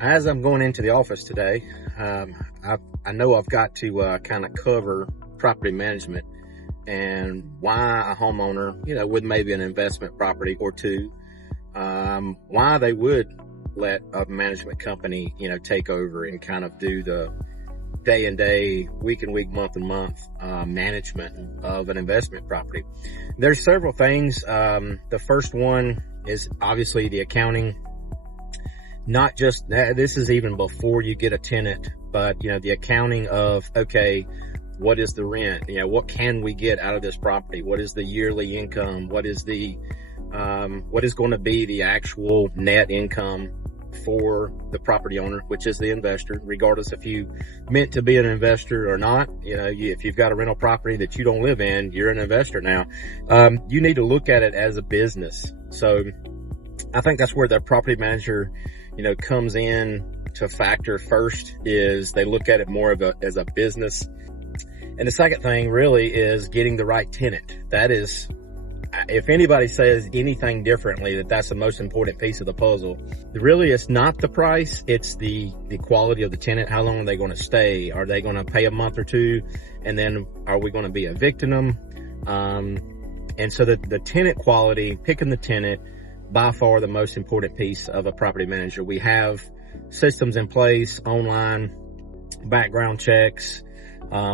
As I'm going into the office today, I know I've got to kind of cover property management and why a homeowner, with maybe an investment property or two, why they would let a management company, take over and kind of do the day and day, week and week, month and month management of an investment property. There's several things. The first one is obviously the accounting. Not just that, this is even before you get a tenant, but the accounting of, okay, what is the rent? What can we get out of this property? What is the yearly income? What is going to be the actual net income for the property owner, which is the investor, regardless if you meant to be an investor or not. If you've got a rental property that you don't live in, you're an investor now. You need to look at it as a business. So I think that's where the property manager, comes in to factor. First is they look at it more as a business. And the second thing really is getting the right tenant. That is, if anybody says anything differently, that's the most important piece of the puzzle. Really, it's not the price, it's the quality of the tenant. How long are they going to stay? Are they going to pay a month or two? And then are we going to be evicting them? And so the tenant quality, picking the tenant, by far the most important piece of a property manager. We have systems in place, online background checks.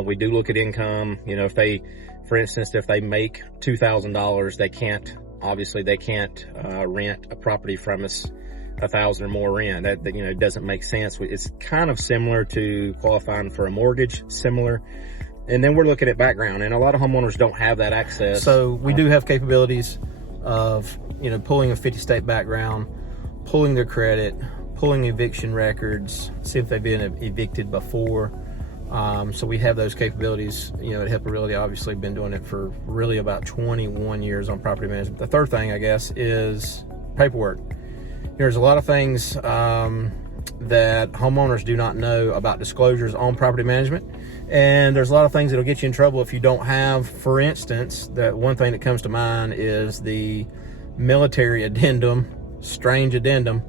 We do look at income. For instance, if they make $2,000, they can't rent a property from us $1,000 or more rent. That doesn't make sense. It's kind of similar to qualifying for a mortgage, similar. And then we're looking at background, and a lot of homeowners don't have that access. So we do have capabilities of, pulling a 50-state background, pulling their credit, pulling eviction records, see if they've been evicted before. So we have those capabilities. At HIPAA Realty, obviously been doing it for really about 21 years on property management. The third thing, I guess, is paperwork. There's a lot of things that homeowners do not know about disclosures on property management. And there's a lot of things that'll get you in trouble if you don't have, for instance, that one thing that comes to mind is the military addendum, strange addendum.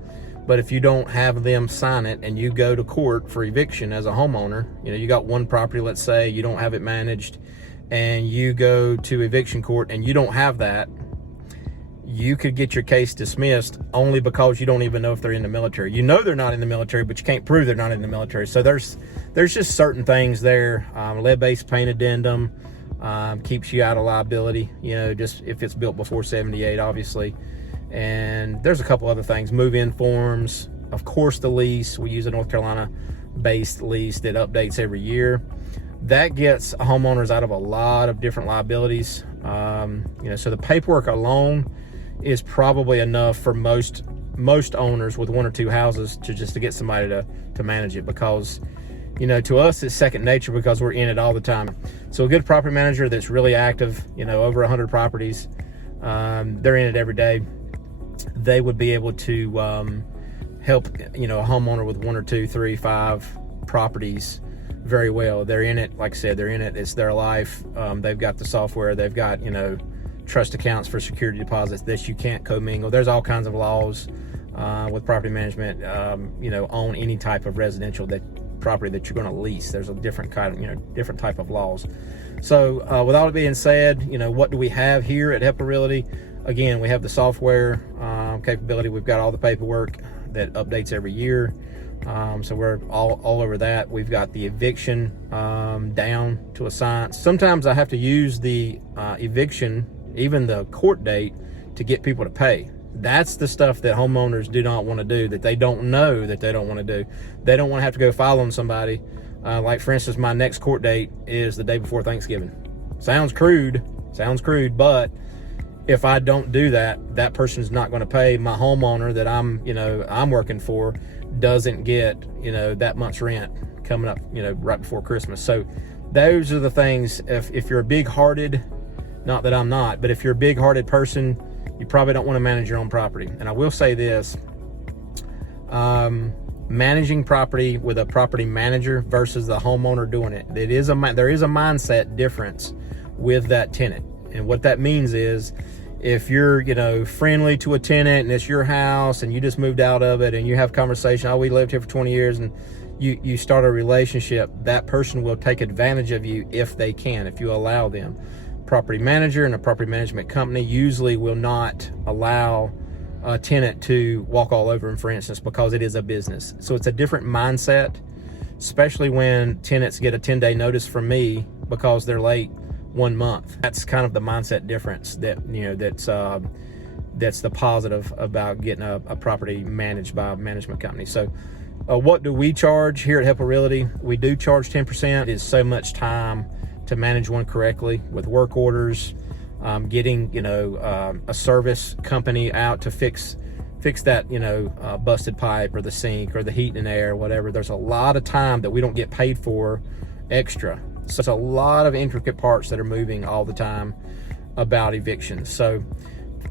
But if you don't have them sign it and you go to court for eviction as a homeowner, you got one property, let's say you don't have it managed, and you go to eviction court and you don't have that, you could get your case dismissed only because you don't even know if they're in the military. They're not in the military, but you can't prove they're not in the military. So there's just certain things there. Lead-based paint addendum keeps you out of liability, just if it's built before 78, obviously. And there's a couple other things, move-in forms, of course the lease. We use a North Carolina-based lease that updates every year. That gets homeowners out of a lot of different liabilities. So the paperwork alone is probably enough for most owners with one or two houses to get somebody to manage it, because to us it's second nature because we're in it all the time. So a good property manager that's really active, over 100 properties, they're in it every day. They would be able to help a homeowner with 1 or 2, 3, 5 properties very well. They're in it, like I said, they're in it. It's their life. They've got the software. They've got trust accounts for security deposits that you can't commingle. There's all kinds of laws with property management. On any type of residential property that you're going to lease. There's a different different type of laws. So with all that being said, what do we have here at HIPAA Realty? Again, we have the software capability. We've got all the paperwork that updates every year. So we're all over that. We've got the eviction down to a science. Sometimes I have to use the eviction, even the court date, to get people to pay. That's the stuff that homeowners do not want to do, that they don't know that they don't want to do. They don't want to have to go file on somebody. Like, for instance, my next court date is the day before Thanksgiving. Sounds crude, but if I don't do that, that person's not going to pay. My homeowner that I'm working for doesn't get, that month's rent coming up, right before Christmas. So those are the things. If you're a big-hearted, not that I'm not, but if you're a big-hearted person, you probably don't want to manage your own property. And I will say this, managing property with a property manager versus the homeowner doing it, there is a mindset difference with that tenant. And what that means is if you're, friendly to a tenant and it's your house and you just moved out of it and you have conversation, oh, we lived here for 20 years, and you start a relationship, that person will take advantage of you if they can, if you allow them. Property manager and a property management company usually will not allow a tenant to walk all over them, for instance, because it is a business. So it's a different mindset, especially when tenants get a 10-day notice from me because they're late 1 month. That's kind of the mindset difference that's the positive about getting a property managed by a management company. So what do we charge here at Helper Realty? We do charge 10%. It is so much time to manage one correctly with work orders, getting a service company out to fix that busted pipe or the sink or the heat and air, whatever. There's a lot of time that we don't get paid for extra. So it's a lot of intricate parts that are moving all the time about evictions. So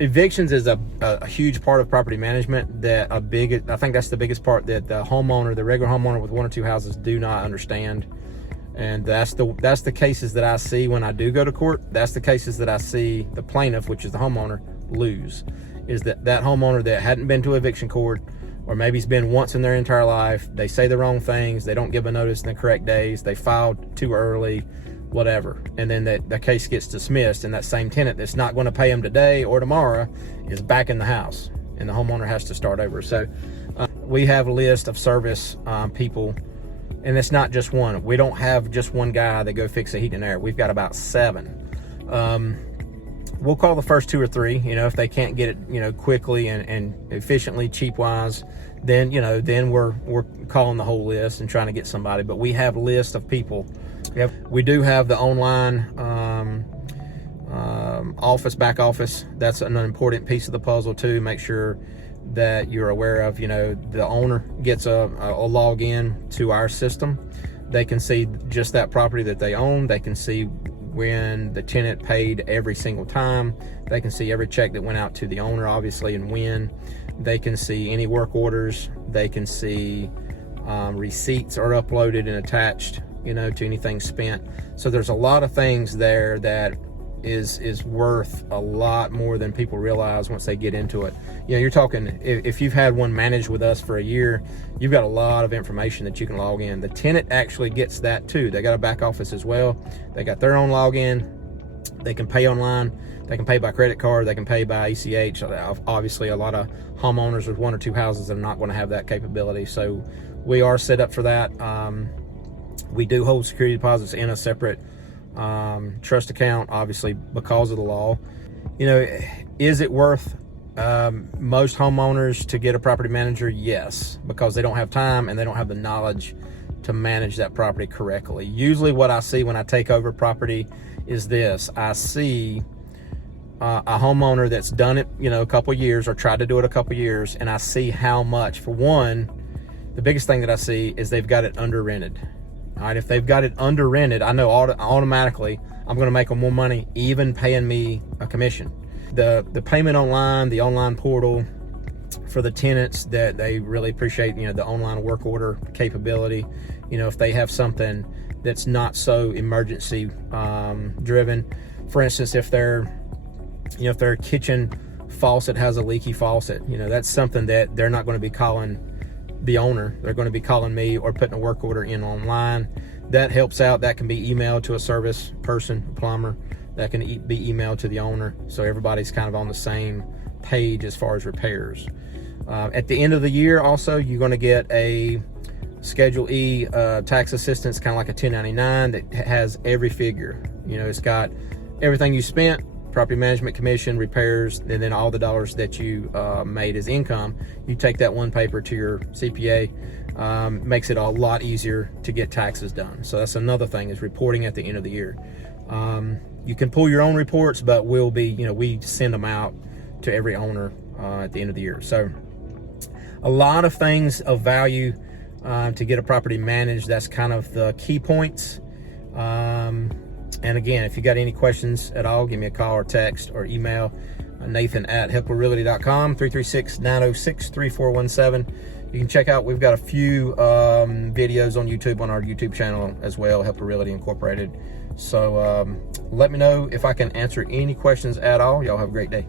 evictions is a huge part of property management I think that's the biggest part that the regular homeowner with 1 or 2 houses do not understand. And that's the cases that I see when I do go to court. That's the cases that I see the plaintiff, which is the homeowner, lose. Is that homeowner that hadn't been to eviction court, or maybe it's been once in their entire life, they say the wrong things, they don't give a notice in the correct days, they filed too early, whatever. And then the case gets dismissed, and that same tenant that's not going to pay them today or tomorrow is back in the house, and the homeowner has to start over. So we have a list of service people. And it's not just one. We don't have just one guy that go fix the heat and air. We've got about 7. We'll call the first 2 or 3. If they can't get it, quickly and efficiently, cheap wise, then we're calling the whole list and trying to get somebody. But we have a list of people. We do have the online back office. That's an important piece of the puzzle too. Make sure that you're aware of, the owner gets a login to our system. They can see just that property that they own. They can see when the tenant paid every single time. They can see every check that went out to the owner, obviously, and when. They can see any work orders. They can see receipts are uploaded and attached, to anything spent. So there's a lot of things there that is worth a lot more than people realize once they get into it. You're talking, if you've had one managed with us for a year, you've got a lot of information that you can log in. The tenant actually gets that too. They got a back office as well. They got their own login. They can pay online. They can pay by credit card. They can pay by ACH. Obviously, a lot of homeowners with 1 or 2 houses are not going to have that capability. So we are set up for that. We do hold security deposits in a separate trust account, obviously, because of the law. Is it worth most homeowners to get a property manager? Yes, because they don't have time and they don't have the knowledge to manage that property correctly. Usually what I see when I take over property is this. I see a homeowner that's done it, a couple years or tried to do it a couple years, and I see how much. For one, the biggest thing that I see is they've got it under rented. All right, if they've got it under rented, I know automatically I'm going to make them more money, even paying me a commission. The payment online, the online portal for the tenants, that they really appreciate, the online work order capability. If they have something that's not so emergency driven, for instance, if their kitchen faucet has a leaky faucet, that's something that they're not going to be calling the owner. They're going to be calling me or putting a work order in online. That helps out. That can be emailed to a service person, a plumber. That can be emailed to the owner, so everybody's kind of on the same page as far as repairs. At the end of the year, also, you're going to get a Schedule E tax assistance, kind of like a 1099, that has every figure. It's got everything you spent, property management commission, repairs, and then all the dollars that you made as income. You take that one paper to your CPA, makes it a lot easier to get taxes done. So that's another thing, is reporting at the end of the year. You can pull your own reports, but we send them out to every owner at the end of the year. So a lot of things of value to get a property managed. That's kind of the key points. And again, if you got any questions at all, give me a call or text or email Nathan@helperrealty.com, 336-906-3417. You can check out, we've got a few videos on YouTube, on our YouTube channel as well, Helper Realty Incorporated. So let me know if I can answer any questions at all. Y'all have a great day.